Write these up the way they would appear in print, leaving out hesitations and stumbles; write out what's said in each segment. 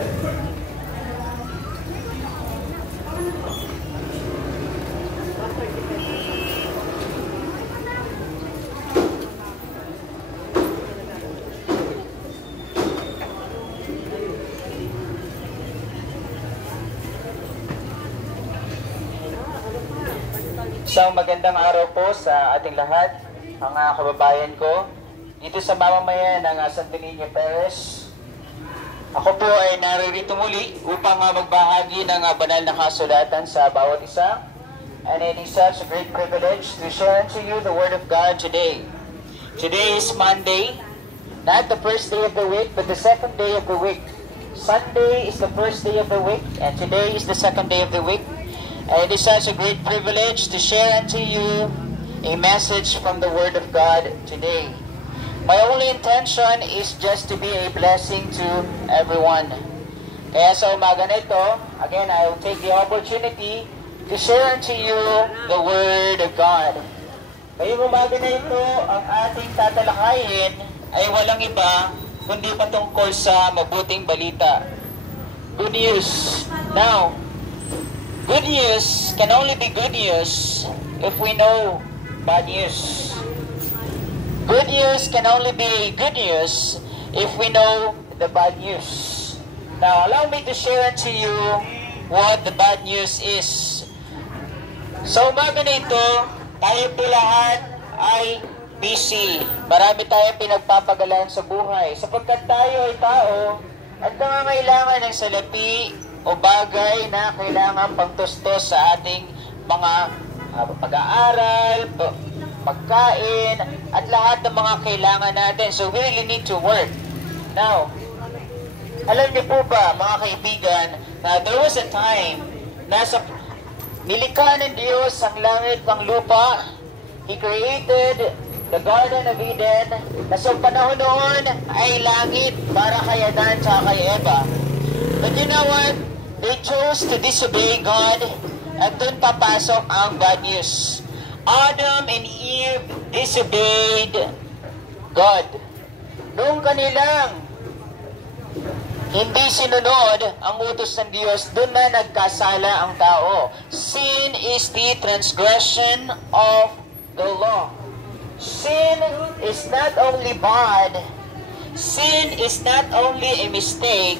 Isang magandang araw po sa ating lahat, mga kababayan ko, dito sa mamamayan ng Santo Niño Perez. Ako po ay naririto muli upang magbahagi ng banal na kasulatan sa bawat isa. And it is such a great privilege to share unto you the Word of God today. Today is Monday, not the first day of the week, but the second day of the week. Sunday is the first day of the week, and today is the second day of the week. And it is such a great privilege to share unto you a message from the Word of God today. My only intention is just to be a blessing to everyone. Kaya sa umaga na ito, again, I will take the opportunity to share unto you the Word of God. Ngayong umaga na ito, ang ating tatalakayin ay walang iba kundi patungkol sa mabuting balita. Good news. Now, good news can only be good news if we know bad news. Good news can only be good news if we know the bad news. Now, allow me to share unto you what the bad news is. Sa umaga na ito, tayo po lahat ay busy. Marami tayong pinagpapagalan sa buhay. Sapagkat tayo ay tao at nangangailangan ng salapi o bagay na kailangan pangtustos sa ating mga pag-aaral, pagkain, at lahat ng mga kailangan natin. So we really need to work. Now, alam niyo po ba, mga kaibigan, na there was a time na nilikha ng Diyos ang langit ng lupa. He created the Garden of Eden na sa panahon noon ay langit para kay Adan at kay Eva. But you know what? They chose to disobey God, at doon papasok ang bad news. Adam and Eve disobeyed God. Noong kanilang hindi sinunod ang utos ng Diyos, doon na nagkasala ang tao. Sin is the transgression of the law. Sin is not only bad, sin is not only a mistake,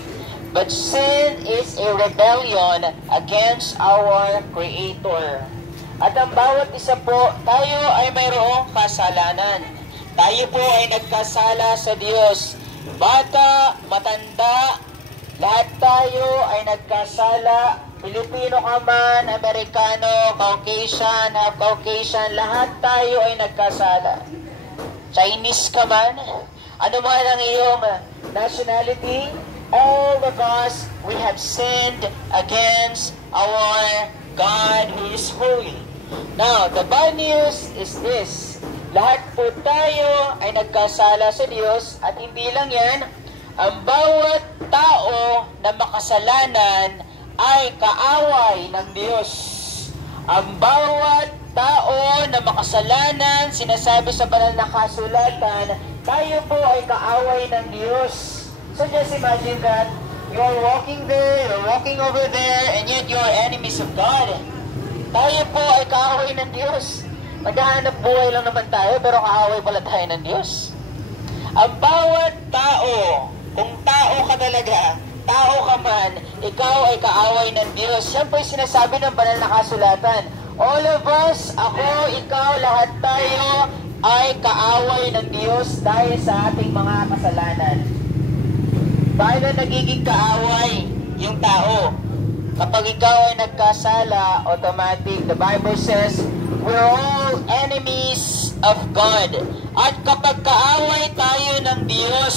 but sin is a rebellion against our Creator. At ang bawat isa po, tayo ay mayroong kasalanan. Tayo po ay nagkasala sa Diyos. Bata, matanda, lahat tayo ay nagkasala. Pilipino ka man, Amerikano, Caucasian, half Caucasian, lahat tayo ay nagkasala. Chinese ka man, ano man ang iyong nationality, all of us, we have sinned against our God who is holy. Now, the bad news is this. Lahat po tayo ay nagkasala sa Diyos, at hindi lang yan, ang bawat tao na makasalanan ay kaaway ng Diyos. Ang bawat tao na makasalanan, sinasabi sa banal na kasulatan, tayo po ay kaaway ng Diyos. So just imagine that you're walking there, you're walking over there, and yet you're enemies of God. Tayo po ay kaaway ng Diyos. Maghahanap buhay lang naman tayo, pero kaaway pala tayo ng Diyos. Ang bawat tao, kung tao ka talaga, tao ka man, ikaw ay kaaway ng Diyos. Siyempre sinasabi ng banal na kasulatan, all of us, ako, ikaw, lahat tayo ay kaaway ng Diyos dahil sa ating mga kasalanan. Paano nagiging kaaway yung tao? Kapag ikaw ay nagkasala, automatic, the Bible says, we're all enemies of God. At kapag kaaway tayo ng Diyos,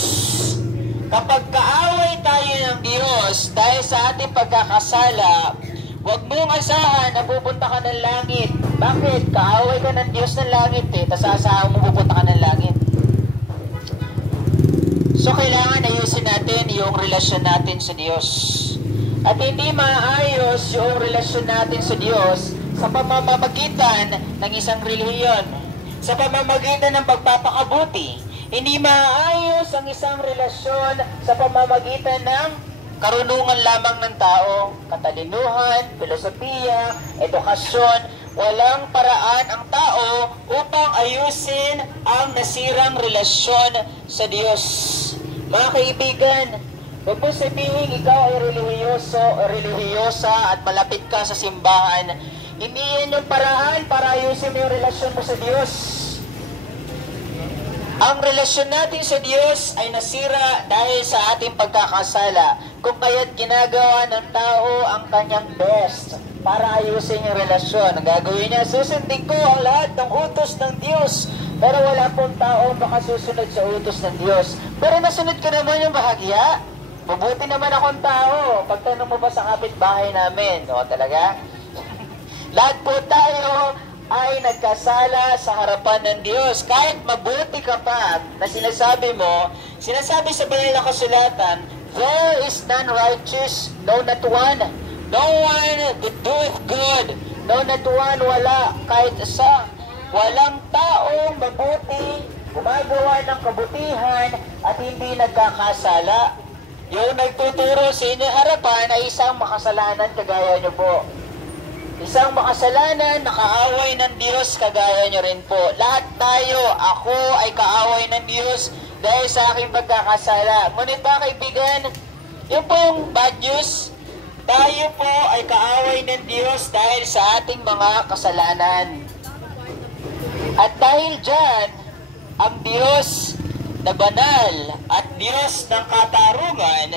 kapag kaaway tayo ng Diyos, dahil sa ating pagkakasala, huwag mong asahan na pupunta ka ng langit. Bakit? Kaaway ka ng Diyos ng langit tapos asahan mo pupunta ka ng langit. So, kailangan ayusin natin yung relasyon natin sa Diyos. At hindi maayos yung relasyon natin sa Diyos sa pamamagitan ng isang relihiyon, sa pamamagitan ng pagpapakabuti. Hindi maayos ang isang relasyon sa pamamagitan ng karunungan lamang ng tao, katalinuhan, filosofiya, edukasyon. Walang paraan ang tao upang ayusin ang nasirang relasyon sa Diyos. Mga kaibigan, huwag mo sabihin ikaw ay relihiyosa at malapit ka sa simbahan. Hindi yan yung paraan para ayusin mo yung relasyon mo sa Diyos. Ang relasyon natin sa Diyos ay nasira dahil sa ating pagkakasala. Kung kaya't ginagawa ng tao ang kanyang best para ayusin yung relasyon. Ang gagawin niya, susundin ko ang lahat ng utos ng Diyos. Pero wala pong tao makasusunod sa utos ng Diyos. Pero nasunod ko naman yung bahagya. Mabuti naman akong tao. Pagtanong mo ba sa kapitbahay namin? O talaga? Lahat po tayo ay nagkasala sa harapan ng Diyos. Kahit mabuti ka pa na sinasabi mo, sinasabi sa banal na kasulatan, there is none righteous, no not one. No one that doeth good, no not one, wala kahit isa. Walang taong mabuti, gumagawa ng kabutihan at hindi nagkakasala. Yung nagtuturo sa inyong harapan ay isang makasalanan kagaya nyo po. Isang makasalanan, nakaaway ng Diyos, kagaya nyo rin po. Lahat tayo, ako ay kaaway ng Diyos dahil sa aking pagkakasala. Ngunit ba kaibigan, yung pong bad news, tayo po ay kaaway ng Diyos dahil sa ating mga kasalanan. At dahil dyan, ang Diyos na banal at Diyos ng katarungan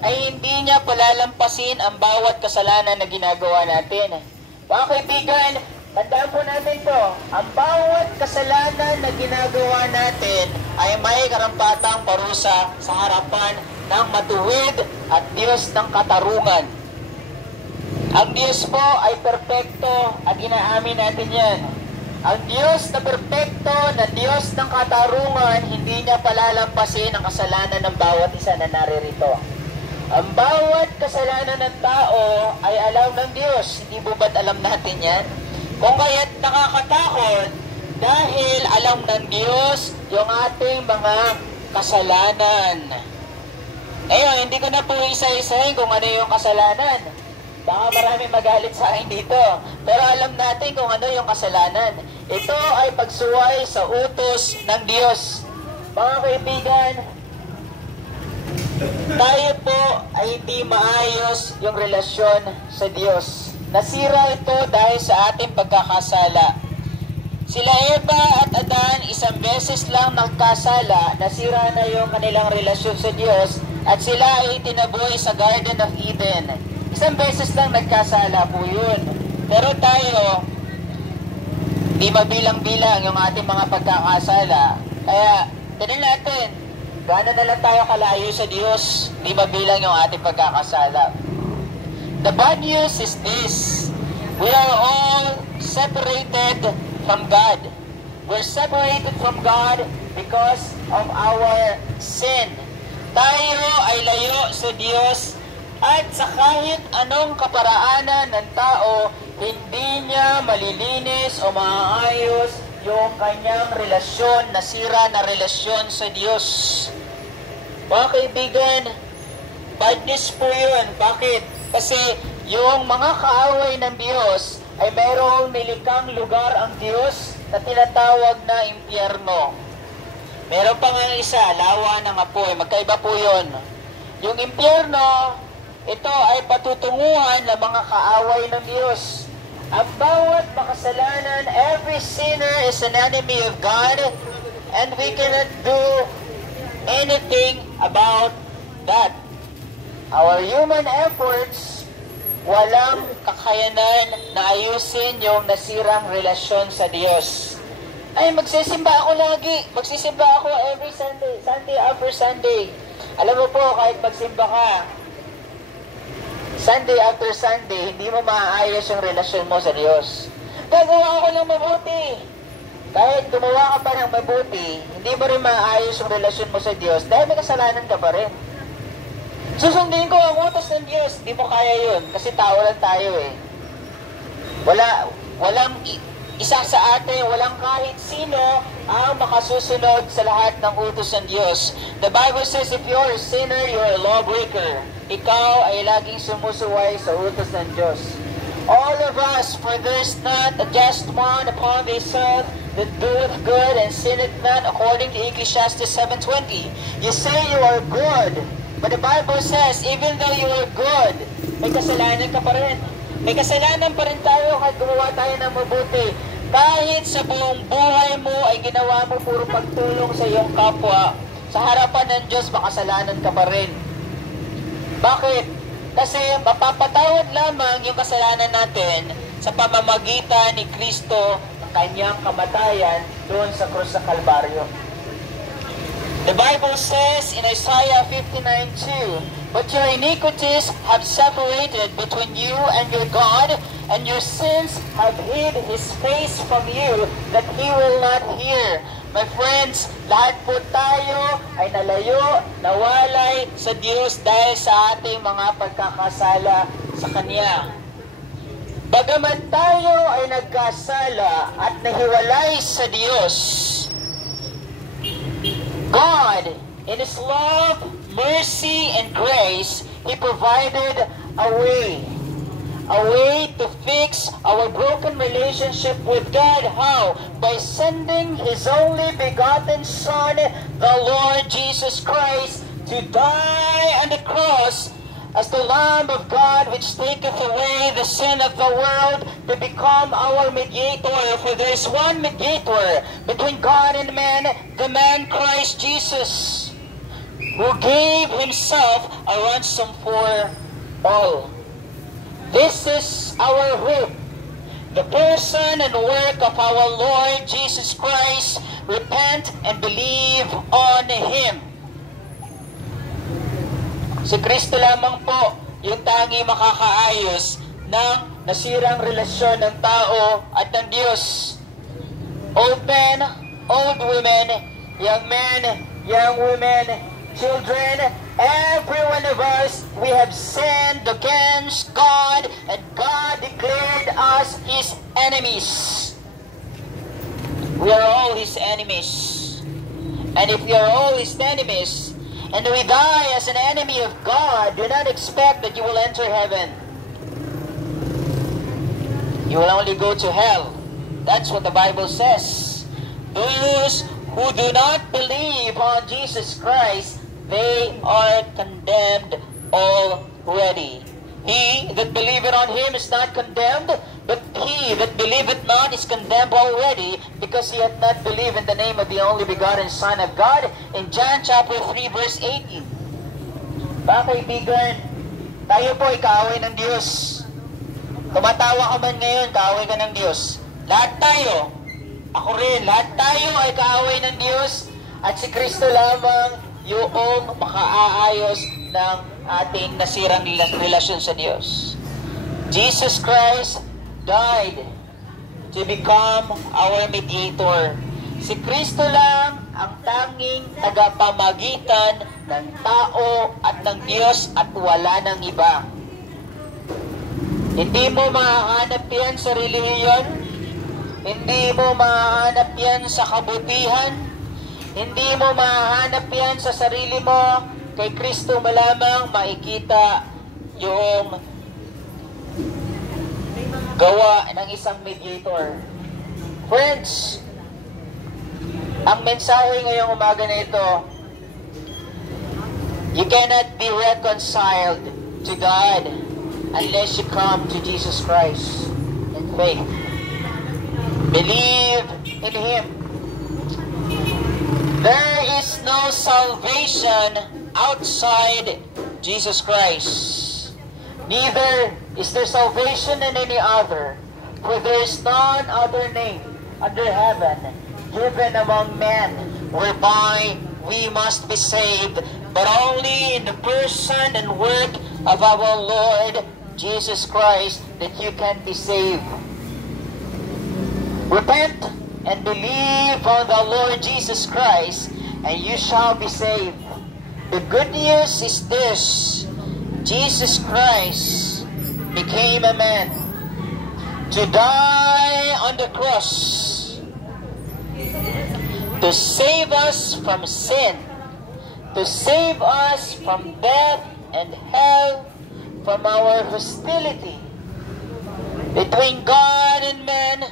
ay hindi niya palalampasin ang bawat kasalanan na ginagawa natin. Mga kaibigan, tandaan po natin to, ang bawat kasalanan na ginagawa natin ay may karampatang parusa sa harapan ng matuwid at Diyos ng katarungan. Ang Diyos po ay perpekto at inaamin natin yan. Ang Diyos na perpekto, na Diyos ng katarungan, hindi niya palalampasin ang kasalanan ng bawat isa na naririto. Ang bawat kasalanan ng tao ay alam ng Diyos. Hindi po ba't alam natin yan? Kung kaya't nakakatakot, dahil alam ng Diyos yung ating mga kasalanan. Ngayon, hindi ko na po isa-isahin kung ano yung kasalanan. Baka marami magalit sa akin dito. Pero alam natin kung ano yung kasalanan. Ito ay pagsuway sa utos ng Diyos. Mga kaibigan, tayo po ay hindi maayos yung relasyon sa Diyos. Nasira ito dahil sa ating pagkakasala. Sila Eva at Adan, isang beses lang nagkasala, nasira na yung kanilang relasyon sa Diyos at sila ay tinaboy sa Garden of Eden. Isang beses lang nagkasala po yun. Pero tayo, di mabilang-bilang yung ating mga pagkakasala. Kaya, tignan natin, gaano na lang tayo kalayo sa Diyos, di mabilang yung ating pagkakasala. The bad news is this: we are all separated from God. We're separated from God because of our sin. Tayo ay layo sa Diyos. At sa kahit anong kaparaanan ng tao, hindi niya malilinis o maayos yung kanyang relasyon, nasira na relasyon sa Diyos. Mga kaibigan, bad news po yun. Bakit? Kasi yung mga kaaway ng Diyos ay mayroong nilikang lugar ang Diyos na tinatawag na impyerno. Meron pa nga isa, lawa ng apoy. Magkaiba po yun. Yung impyerno, ito ay patutunguhan ng mga kaaway ng Diyos. Ang bawat makasalanan, every sinner is an enemy of God, and we cannot do anything about that. Our human efforts, walang kakayanan na ayusin yung nasirang relasyon sa Diyos. Ay, magsisimba ako lagi. Magsisimba ako every Sunday, Sunday after Sunday. Alam mo po, kahit magsimba ka, Sunday after Sunday, hindi mo maaayos yung relasyon mo sa Diyos. Gagawa ako ng mabuti. Kahit gumawa ka pa ng mabuti, hindi mo rin maaayos yung relasyon mo sa Diyos dahil may kasalanan ka pa rin. Susundin ko ang utos ng Diyos. Hindi mo kaya yun kasi tao lang tayo eh. isa sa atin, walang kahit sino ang makasusunod sa lahat ng utos ng Diyos. The Bible says, if you're a sinner, you're a lawbreaker. Ikaw ay laging sumusuway sa utos ng Diyos. All of us, for there's not a just one upon this earth that doeth good and sinneth not, according to Ecclesiastes 7:20. You say you are good, but the Bible says, even though you are good, may kasalanan ka pa rin. May kasalanan pa rin tayo kahit gumawa tayo ng mabuti. Kahit sa buong buhay mo ay ginawa mo puro pagtulong sa iyong kapwa, sa harapan ng Diyos, makasalanan ka pa rin. Bakit? Kasi mapapatawad lamang yung kasalanan natin sa pamamagitan ni Kristo ng kanyang kamatayan doon sa krus sa Kalbaryo. The Bible says in Isaiah 59:2, "But your iniquities have separated between you and your God, and your sins have hid His face from you, that He will not hear." My friends, lahat po tayo ay nalayo, nawalay sa Diyos dahil sa ating mga pagkakasala sa Kanya. Bagaman tayo ay nagkasala at nahiwalay sa Diyos, God, in His love, mercy, and grace, He provided a way to fix our broken relationship with God. How? By sending His only begotten Son, the Lord Jesus Christ, to die on the cross as the Lamb of God which taketh away the sin of the world, to become our mediator. For there is one mediator between God and man, the man Christ Jesus, who gave Himself a ransom for all. This is our hope, the person and work of our Lord Jesus Christ. Repent and believe on Him. Si Kristo lamang po yung tangi makakaayos ng nasirang relasyon ng tao at ng Diyos. Old men, old women, young men, young women, children, every one of us, we have sinned against God, and God declared us His enemies. We are all His enemies. And if we are all His enemies, and we die as an enemy of God, do not expect that you will enter heaven. You will only go to hell. That's what the Bible says. Those who do not believe on Jesus Christ, they are condemned already. He that believeth on Him is not condemned, but he that believeth not is condemned already, because he hath not believed in the name of the only begotten Son of God. In John chapter 3 verse 18. Mga kaibigan, tayo po ay kaaway ng Diyos. Tumatawa ka man ngayon, kaaway ka ng Diyos. Lahat tayo, ako rin, lahat tayo ay kaaway ng Diyos, at si Kristo lamang yung makaaayos ng ating nasirang relasyon sa Diyos. Jesus Christ died to become our mediator. Si Kristo lang ang tanging tagapamagitan ng tao at ng Diyos, at wala nang iba. Hindi mo mahanap yan sa relihiyon, hindi mo mahanap yan sa kabutihan, hindi mo mahanap yan sa sarili mo. Kay Kristo malamang makikita yung gawa ng isang mediator. Friends, ang mensahe ngayong umaga na ito, you cannot be reconciled to God unless you come to Jesus Christ in faith. Believe in Him. There is no salvation outside Jesus Christ. Neither is there salvation in any other, for there is none other name under heaven given among men whereby we must be saved, but only in the person and work of our Lord Jesus Christ that you can be saved. Repent and believe on the Lord Jesus Christ, and you shall be saved. The good news is this: Jesus Christ became a man. to die on the cross, to save us from sin, to save us from death and hell, from our hostility between God and man.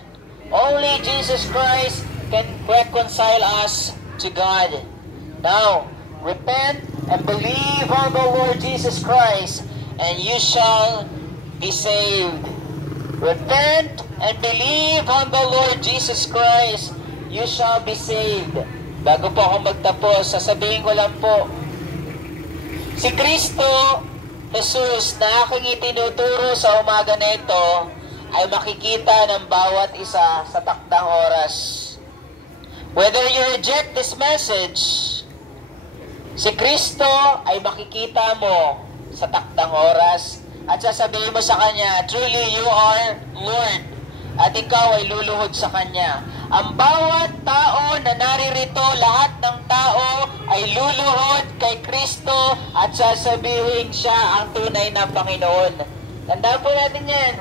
Only Jesus Christ can reconcile us to God. Now, repent and believe on the Lord Jesus Christ, and you shall be saved. Repent and believe on the Lord Jesus Christ, you shall be saved. Bago po ako magtapos, sasabihin ko lang po, si Kristo Jesus na aking itinuturo sa umaga na ito ay makikita ng bawat isa sa takdang oras. Whether you reject this message, si Kristo ay makikita mo sa takdang oras at sasabihin mo sa Kanya, truly you are Lord, at ikaw ay luluhod sa Kanya. Ang bawat tao na naririto, lahat ng tao ay luluhod kay Kristo at sasabihin siya ang tunay na Panginoon. Tandaan po natin yan.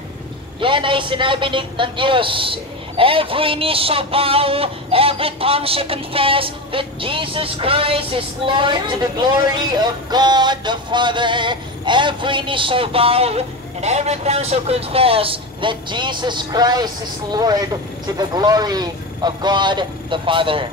Yan ay sinabi ng Diyos. Every knee shall bow, every tongue shall confess that Jesus Christ is Lord to the glory of God the Father. Every knee shall bow, and every tongue shall confess that Jesus Christ is Lord to the glory of God the Father.